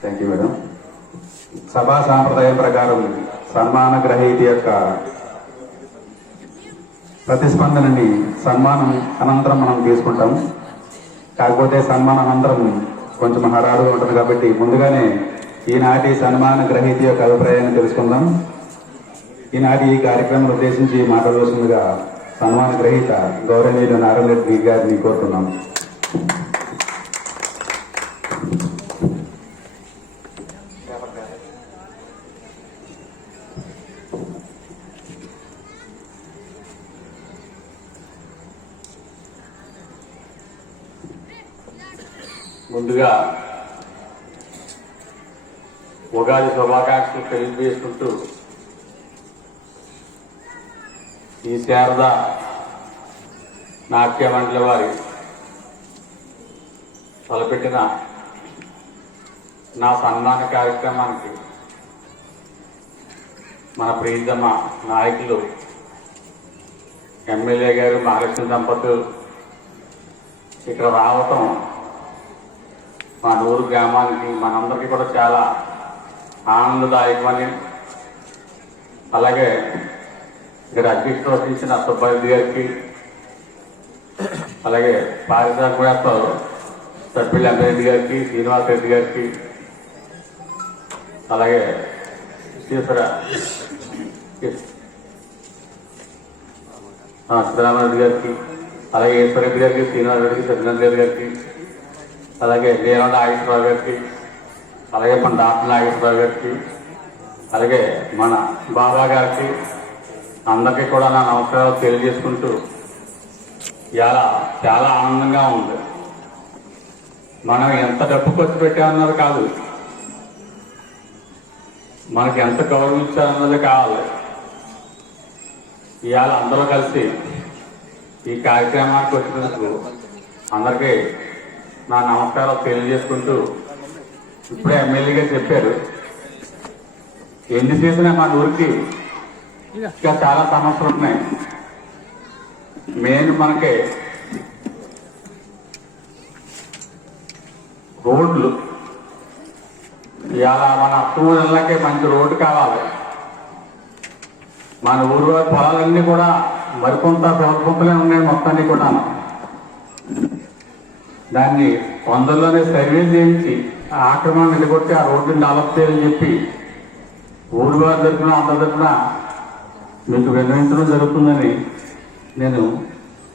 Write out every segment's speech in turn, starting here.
Thank you madam సభా సాంప్రదాయం ప్రకారం సన్మాన గ్రహీత యొక్క ప్రతిస్పందనని సన్మానం అనంతరం మనం తీసుకుంటాం. కాకపోతే సన్మాన అనంతరం కొంచెం హడారుగా ఉంటుంది కాబట్టి ముందుగానే ఈనాటి సన్మాన గ్రహీత యొక్క అభిప్రాయాన్ని తెలుసుకుందాం. ఈనాటి ఈ కార్యక్రమం ఉద్దేశించి మాట్లాడవలసిందిగా సన్మాన గ్రహీత గౌరవనీయులు నారాయణ రెడ్డి గారిని కోరుతున్నాం. ముందుగా ఉగాది శుభాకాంక్షలు తెలియజేసుకుంటూ ఈ శారద నాట్య మండలి వారి తలపెట్టిన నా సన్మాన కార్యక్రమానికి మన ప్రియతమ నాయకులు ఎమ్మెల్యే గారు మహాలక్ష్మి దంపతులు ఇక్కడ రావటం మా నూరు గ్రామానికి మనందరికీ కూడా చాలా ఆనందదాయకమని. అలాగే ఇక్కడ అధ్యక్షుడు వహించిన సుబ్బారెడ్డి గారికి అలాగే పారిశ్రామికవేత్త సభ్యులు ఎంపరెడ్డి గారికి శ్రీనివాస రెడ్డి గారికి అలాగే విశ్వేశ్వర సిద్ధరామరెడ్డి గారికి అలాగే ఈశ్వరెడ్డి గారికి శ్రీనివాస రెడ్డికి సత్యనారాయణ గారికి అలాగే దేవర నాగేశ్వరరావు గారికి అలాగే మన డాక్టర్ నాగేశ్వరరావు గారికి అలాగే మన బాబా గారికి అందరికీ కూడా నా నమస్కారాలు తెలియజేసుకుంటూ ఇలా చాలా ఆనందంగా ఉంది. మనం ఎంత డబ్బు ఖర్చు పెట్టామన్నది కాదు. మనకి ఎంత గౌరవం కావాలి. ఇవాళ అందరూ కలిసి ఈ కార్యక్రమానికి వచ్చినందుకు అందరికీ నా నమస్కారాలు తెలియజేసుకుంటూ ఇప్పుడే ఎమ్మెల్యేగా చెప్పారు. ఎన్ని చేసినా మా ఊరికి ఇంకా చాలా సమస్యలు ఉన్నాయి. మెయిన్ మనకి రోడ్లు. ఇలా మన అక్టోబర్ మంచి రోడ్డు కావాలి. మన ఊరు పొలాలన్నీ కూడా మరికొంత ప్రభుత్వంలో ఉన్నాయి మొత్తాన్ని కూడా దాన్ని వందల్లోనే సర్వే చేయించి ఆ ఆక్రమణ నిలబొట్టి ఆ రోడ్డుని డెవలప్ చేయాలని చెప్పి ఊరు వారి తరఫున అందరి తరఫున మీకు విన్నవించడం జరుగుతుందని నేను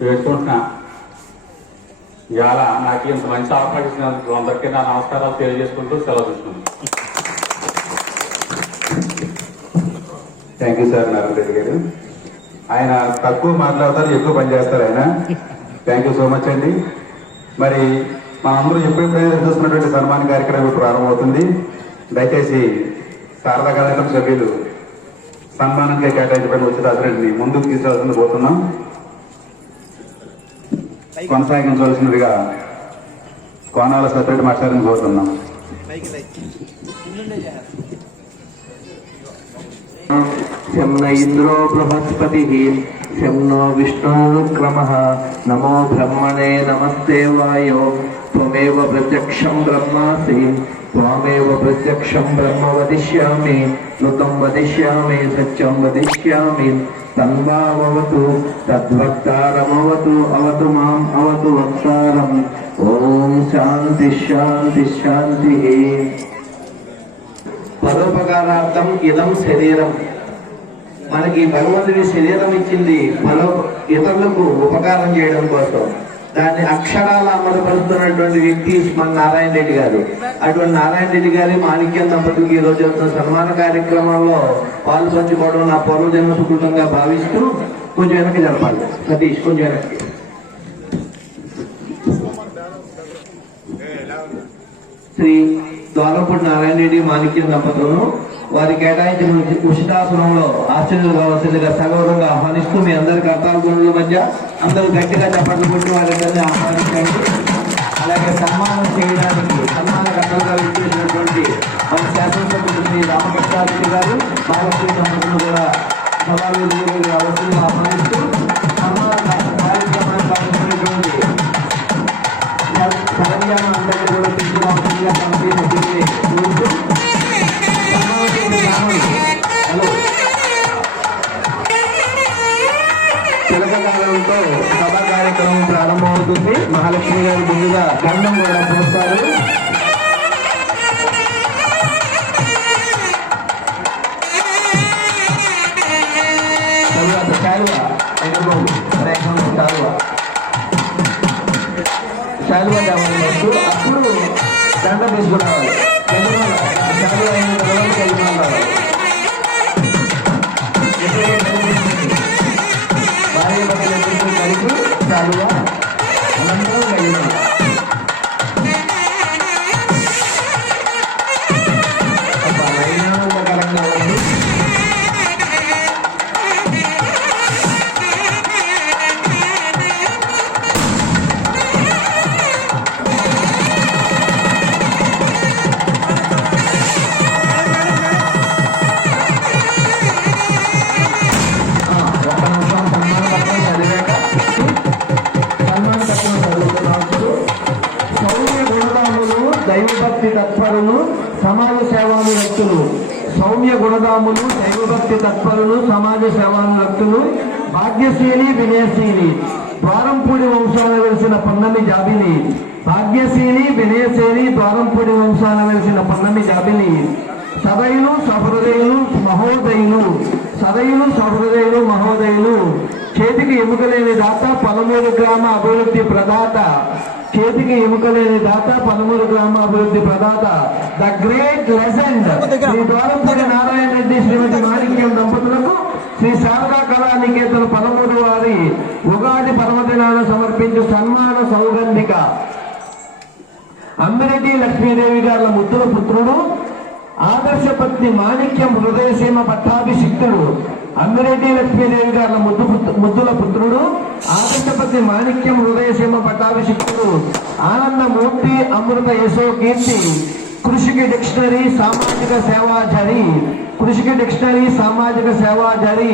వేసుకుంటున్నా ఇవాళ నాకు ఇంత మంచి అవకాశం ఇచ్చినందుకు అందరికీ నా నమస్కారాలు తెలియజేసుకుంటూ సెలవు తీసుకున్నాను థ్యాంక్ యూ సార్ నారాయణ గారు. ఆయన తక్కువ మాట్లాడతారు ఎక్కువ పనిచేస్తారు ఆయన. థ్యాంక్ యూ సో మచ్ అండి. మరి మనందరూ ఎప్పుడెప్పుడైనా చూస్తున్నటువంటి సన్మాన కార్యక్రమం ఇప్పుడు ప్రారంభమవుతుంది. దయచేసి శారదా కళాకం సభ్యులు సన్మానంగా కేటాయించబడిన ఉచిత అతనిని ముందుకు తీసుకోవాల్సింది పోతున్నాం కొనసాగించవలసినదిగా కోనాల సపరేట్ మాట్లాడాలని కోరుతున్నాం. శం ఇంద్రో బృహస్పతి శం నో విష్ణుక్రమ నమో బ్రహ్మణే నమస్తే వాయో త్వమేవ ప్రత్యక్షం బ్రహ్మాసి త్వమేవ ప్రత్యక్షం బ్రహ్మ వదిష్యామి నృతం వదిష్యామి సత్యం వదిష్యామి తన్వావతు తద్వక్తారమవతు అవతు మాం అవతు వక్తారం ఓం శాంతి శాంతి శాంతి పరోపకారార్థం ఇదం శరీరం మనకి భగవంతుడి శరీరం ఇచ్చింది పరో ఇతరులకు ఉపకారం చేయడం కోసం. దాన్ని అక్షరాల అమలుపరుస్తున్నటువంటి వ్యక్తి మన నారాయణ రెడ్డి గారు. అటువంటి నారాయణ రెడ్డి గారి మాణిక్యం దంపతులకు ఈ రోజు జరుగుతున్న సన్మాన కార్యక్రమంలో పాలు పంచుకోవడం నా పూర్వజన్మ సుకృతంగా భావిస్తూ కొంచెం వెనక్కి జరపాలి. సతీష్ కొంచెం వెనక్కి. శ్రీ ద్వారపూడి నారాయణ రెడ్డి మాణిక్యం దంపతులను వారి కేటాయించిన ఉచి- ఉచితాసనంలో ఆశ్చర్యం కావాల్సిందిగా సగౌరవంగా ఆహ్వానిస్తూ మీ అందరి కర్తాల మధ్య అందరూ గట్టిగా చప్పట్లు కొట్టి వారందరినీ ఆహ్వానించండి. అలాగే సన్మానం చేయడానికి సన్మాన కర్తలుగా విచ్చేసినటువంటి మన శాసనసభ్యులు శ్రీ రామకృష్ణారెడ్డి గారు మహాలక్ష్మి దంపతులు కూడా సభలు అవసరం ఆహ్వానిస్తూ మహాలక్ష్మి గారు ముందుగా గండం కూడా పోస్తారు తరువాత శాలువ ఎదురుబాబు శాలువ. శాలువ అప్పుడు దండ తీసుకురావాలి శాలువ అయిన తర్వాత భార్య భర్తలు కలిపి శాలువ. అనంతరం యజమానులు. సౌమ్య గుణదాములు దైవభక్తి తత్పరులు సమాజ సేవానులక్తులు భాగ్యశీలి వినయశీలి. ద్వారంపూడి వంశాన వెలిసిన పన్నమి జాబిలి. భాగ్యశీలి వినయశీలి ద్వారంపూడి వంశాన వెలిసిన పన్నమి జాబిలి. సదయులు సహృదయులు మహోదయులు. సదయులు సహృదయులు మహోదయులు. చేతికి ఎముకలేని దాత పలమూరు గ్రామ అభివృద్ధి ప్రదాత. చేతికి ఎముకలేని దాత పదమూడు గ్రామ అభివృద్ధి ప్రదాత. The great legend Shri Dwarampudi Narayana Reddy Shrimati Manikyam దంపతులకు శ్రీ శారదా కళానికేతన పదమూడు వారి ఉగాది పర్వదినాన సమర్పించు సన్మాన సౌగంధిక. అమ్మిరెడ్డి లక్ష్మీదేవి గారి ముద్దుల పుత్రుడు ఆదర్శ పత్ని మాణిక్యం హృదయసీమ పట్టాభిషిక్తుడు. అమ్మిరెడ్డి లక్ష్మీదేవి గారి ముద్దు ముద్దుల పుత్రుడు ఆదర్శ మాణిక్యం హృదయసీమ పట్టాభిషిక్తుడు ఆనందమూర్తి అమృత యశో కీర్తి కృషికి డిక్షనరీ సామాజిక సేవాచారి కృషికి డిక్షనరీ సామాజిక సేవాచారి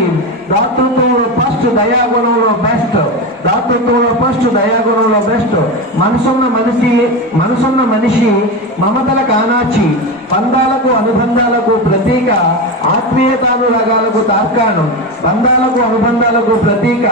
దాతృత్వంలో ఫస్ట్ దయాగుణంలో బెస్ట్ దాతృత్వంలో ఫస్ట్ దయాగుణంలో బెస్ట్ మనసున్న మనిషి మనసున్న మనిషి మమతల కానాచి బంధాలకు అనుబంధాలకు ప్రతీక ఆత్మీయతానురాగాలకు తార్కాణం. బంధాలకు అనుబంధాలకు ప్రతీక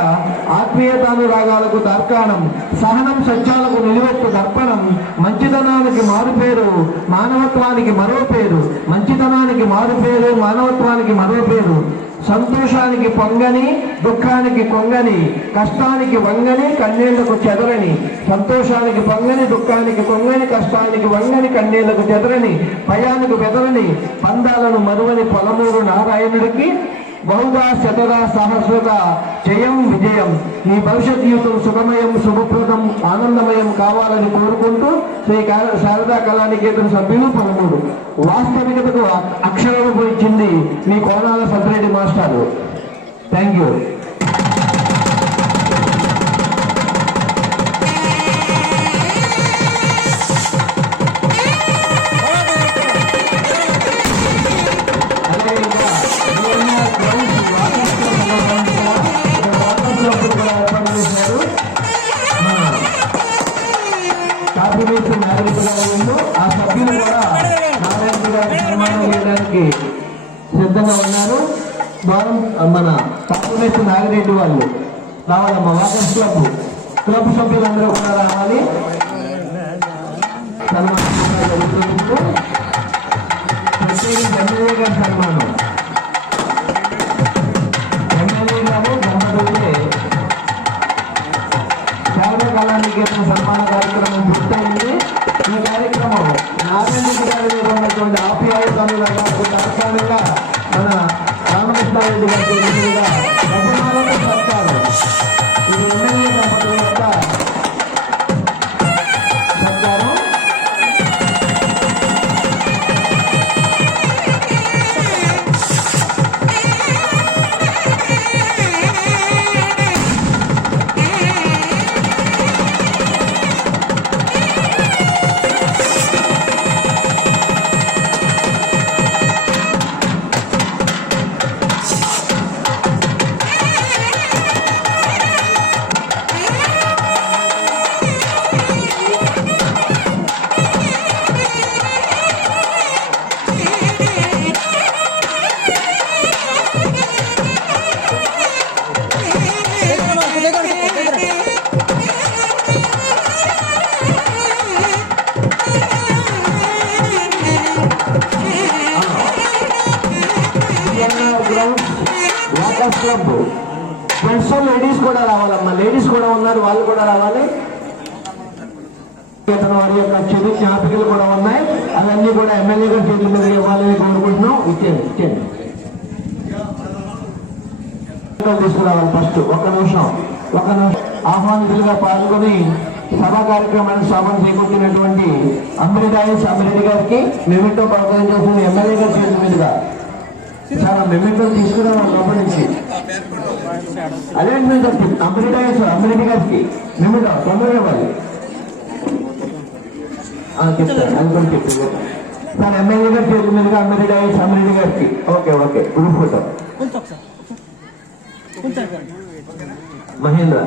ఆత్మీయతానురాగాలకు తార్కాణం. సహనం సత్యాలకు నిలువెత్తు దర్పణం. మంచితనానికి మారు పేరు మానవత్వానికి మరో పేరు. మంచితనానికి మారు పేరు మానవత్వానికి మరో పేరు. సంతోషానికి పొంగని దుఃఖానికి కొంగని కష్టానికి వంగని కన్నీళ్ళకు చెదరని సంతోషానికి పొంగని దుఃఖానికి పొంగని కష్టానికి వంగని కన్నీళ్ళకు చెదరని భయానికి బెదరని పందాలను మరువని పొలమూరు నారాయణుడికి బహుగా శతగా సహస్రత జయం విజయం. ఈ భవిష్యత్ జీవితం సుఖమయం శుభప్రదం ఆనందమయం కావాలని కోరుకుంటూ శ్రీ శారదా కళానికేతన సభ్యులు పదమూడు. వాస్తవికతకు అ- ఇచ్చింది మీ కోనాల సత్రెడ్డి మాస్టారు. Thank you. ఆ సభ్యులు కూడా నారాయణ గారి సన్మానం చేయడానికి సిద్ధంగా ఉన్నారు. ద్వారం మన కాపురేట్ నాగిరెడ్డి వాళ్ళు రావాలమ్మా వాకర్స్ క్లబ్. క్లబ్ సభ్యులందరూ కూడా రావాలి. సన్మానం ప్రత్యేకించి ఎమ్మెల్యే గారి సన్మానం. వాకర్స్ క్లబ్ ఫ్రెండ్స్ లేడీస్ కూడా రావాలమ్మా. లేడీస్ కూడా ఉన్నారు వాళ్ళు కూడా రావాలి. వారి యొక్క చెడు జ్ఞాపికలు కూడా ఉన్నాయి. అవన్నీ కూడా ఎమ్మెల్యే గారి చేతుల మీద ఇవ్వాలని కోరుకుంటున్నాం. ఇచ్చేయండి ఇచ్చేయండి. తీసుకురావాలి ఫస్ట్ ఒక్క నిమిషం ఒక్క నిమిషం. ఆహ్వానితులుగా పాల్గొని సభా కార్యక్రమాన్ని స్వాగతం చేకూర్చినటువంటి అంబిరెడ్డి అంబిరెడ్డి గారికి మేమిటో ప్రవర్తన చేసిన ఎమ్మెల్యే గారి చేతుల మీదుగా చాలా మెమెంటో తీసుకురావాలి లోపల నుంచి అదే నేను చెప్తాను అంబిరెడ్డి అంబిరెడ్డి గారికి మెమెంటో తొందరగా వాళ్ళు చెప్తాను అది చెప్తాను సార్ ఎమ్మెల్యే గారి చేతుల మీదుగా అంబిరెడ్డి అంబిరెడ్డి గారికి okay okay group photo Mahendra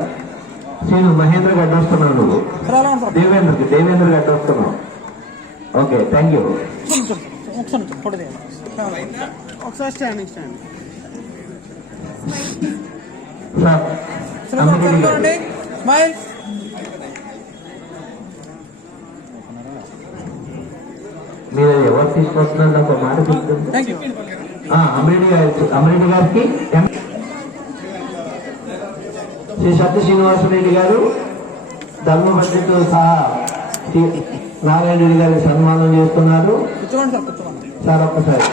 నేను మహేంద్ర గడ్డ వస్తున్నావు నువ్వు దేవేంద్రకి దేవేంద్ర గడ్డ వస్తున్నావు ఓకే థ్యాంక్ యూ ఒకసారి స్టాండింగ్ స్టాండ్. సార్ అంబిరెడ్డి గారు. చూడండి స్మైల్. మీరు ఎవరు తీసుకొస్తున్నారు? నాకు మాట చెప్తుంది థ్యాంక్ యూ అమరెడ్డి గారి అమరెడ్డి గారికి శ్రీ సత్య శ్రీనివాసరెడ్డి గారు ధర్మపత్రితో సహా నారాయణ రెడ్డి గారికి సన్మానం చేస్తున్నారు. సార్ ఒక్కసారి.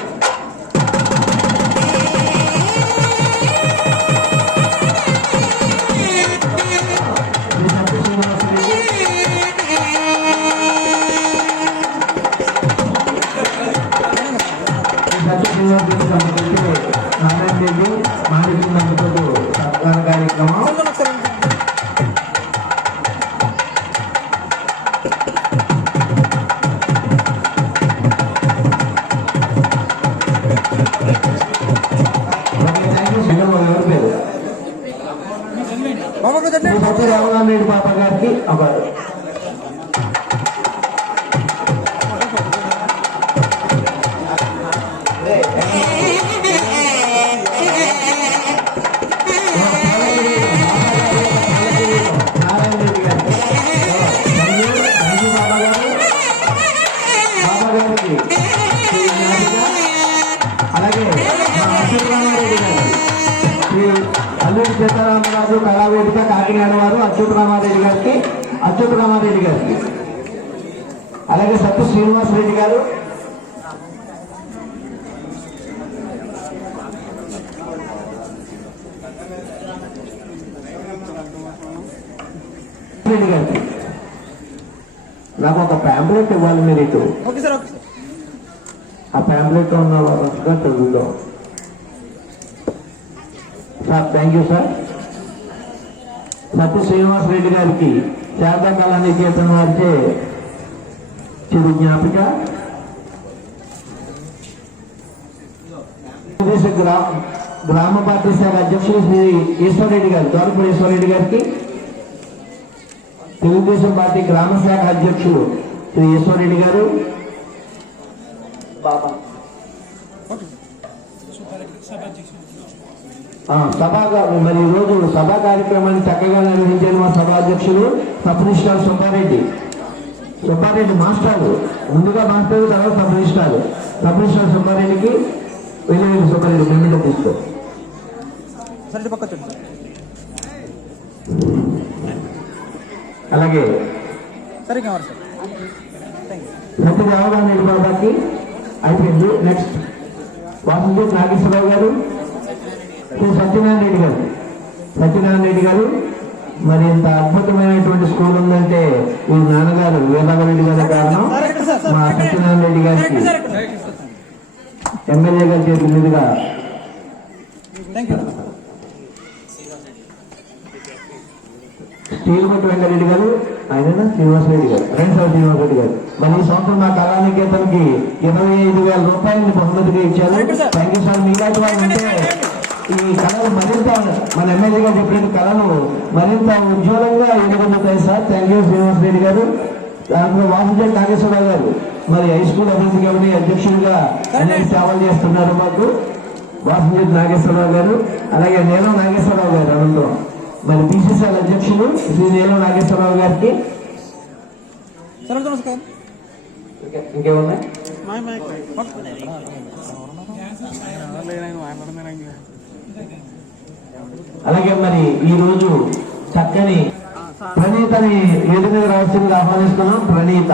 కాకినాడ వారు అచ్యుతరామారెడ్డి గారికి అచ్యుతరామారెడ్డి గారికి. అలాగే సత్య శ్రీనివాస్ రెడ్డి గారు. రెడ్డి గారికి. నాకు ఒక ప్యాంప్లెట్ ఇవ్వాలి మీరు ఇటు. ఆ ప్యాంప్లెట్ ఉన్న చదువుదాం sir thank you sir Satya Srinivas Reddy గారికి శారదా కళా నికేతన్ వారిచే చిరు జ్ఞాపిక. గ్రామ పార్టీ శాఖ అధ్యక్షులు శ్రీ ఈశ్వరరెడ్డి గారు దోరపూడి ఈశ్వరరెడ్డి గారికి. తెలుగుదేశం పార్టీ గ్రామ శాఖ అధ్యక్షులు శ్రీ ఈశ్వరరెడ్డి గారు. బాబా. ఆ, సభా మరి ఈ రోజు సభా కార్యక్రమాన్ని చక్కగా నిర్వహించిన మా సభా అధ్యక్షులు సబ్రిజిస్టార్ సుబ్బారెడ్డి. సుబ్బారెడ్డి మాస్టారు. ముందుగా మాస్టర్ తర్వాత సబ్రిజిస్టార్ సబ్రిజిస్టార్ సుబ్బారెడ్డికి వెళ్ళి వెళ్ళి సుబ్బారెడ్డి మిమ్మల్ని తీసుకో. అలాగే. సరే camera sir thank you Satyadevarao Reddy బాబాకి అయిపోయింది. నెక్స్ట్ వాసుదేవ్ నాగేశ్వరరావు గారు. శ్రీ సత్యనారాయణ రెడ్డి గారు. సత్యనారాయణ రెడ్డి గారు మరి ఇంత అద్భుతమైనటువంటి స్కూల్ ఉందంటే ఈ నాన్నగారు వేదావరెడ్డి గారి కారణం. మా సత్యనారాయణ రెడ్డి గారికి ఎమ్మెల్యే గారి చేతుల మీదుగా శ్రీలమట్టి వెంకరెడ్డి గారు ఆయన శ్రీనివాసరెడ్డి గారు. రెండు సార్ శ్రీనివాసరెడ్డి గారు. మరి ఈ సంవత్సరం మా కళానికేతన్కి ఇరవై ఐదు వేల రూపాయలని బహుమతిగా ఇచ్చారు. Thank you sir. మీలాంటి వాళ్ళు ఉంటే ఈ కళలు మరింత మన ఎమ్మెల్యే గారు చెప్పిన కళలు మరింత ఉజ్వలంగా ఎదుగుతాయి సార్ థ్యాంక్ యూ శ్రీనివాసరెడ్డి గారు దాంట్లో వాసుదేవ్ నాగేశ్వరరావు గారు మరి హై స్కూల్ అభివృద్ధి కమిటీ అధ్యక్షులుగా సేవలు చేస్తున్నారు మాకు వాసుదేవ్ నాగేశ్వరరావు గారు అలాగే నేను నాగేశ్వరరావు గారు అనంతరం మరి బీసీసీఎల్ అధ్యక్షులు శ్రీ నీలం నాగేశ్వరరావు గారికి సార్ అలాగే మరి ఈ రోజు చక్కని ప్రణీతని వేదిక మీద రావాల్సిందిగా ఆహ్వానిస్తున్నాం. ప్రణీత.